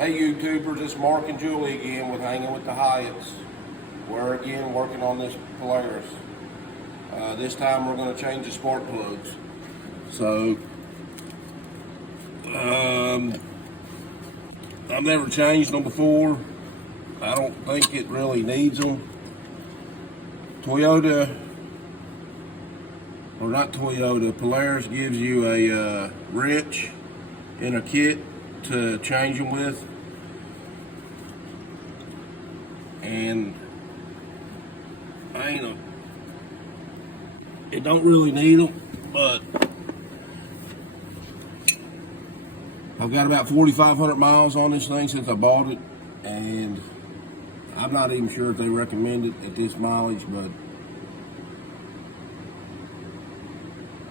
Hey YouTubers, it's Mark and Julie again with Hanging with the Hyatts. We're again working on this Polaris. This time we're going to change the spark plugs. So, I've never changed them before. I don't think it really needs them. Polaris gives you a wrench in a kit to change them with. And it don't really need them, but I've got about 4,500 miles on this thing since I bought it, and I'm not even sure if they recommend it at this mileage, but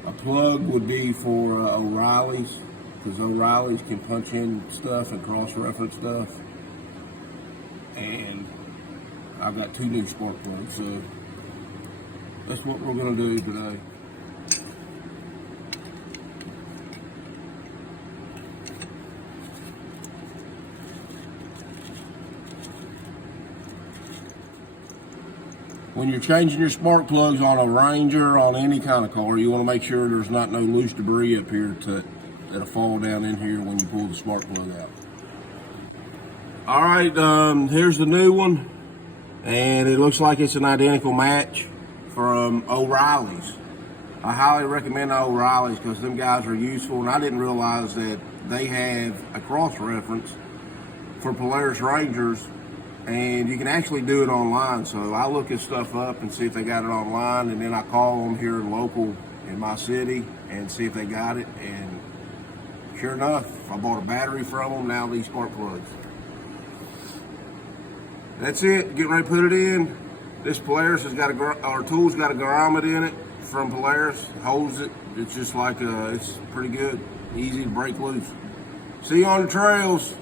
a plug would be for O'Reilly's, because O'Reilly's can punch in stuff and cross-reference stuff. And I've got 2 new spark plugs, so that's what we're going to do today. When you're changing your spark plugs on a Ranger, on any kind of car, you want to make sure there's not no loose debris up here that'll fall down in here when you pull the spark plug out. All right, here's the new one, and it looks like it's an identical match from O'Reilly's. I highly recommend O'Reilly's because them guys are useful, and I didn't realize that they have a cross-reference for Polaris Rangers, and you can actually do it online. So I look this stuff up and see if they got it online, and then I call them here local in my city and see if they got it, and sure enough, I bought a battery from them, now these spark plugs. That's it, getting ready to put it in. This Polaris has got our tool's got a grommet in it from Polaris, holds it. It's just like, it's pretty good, easy to break loose. See you on the trails.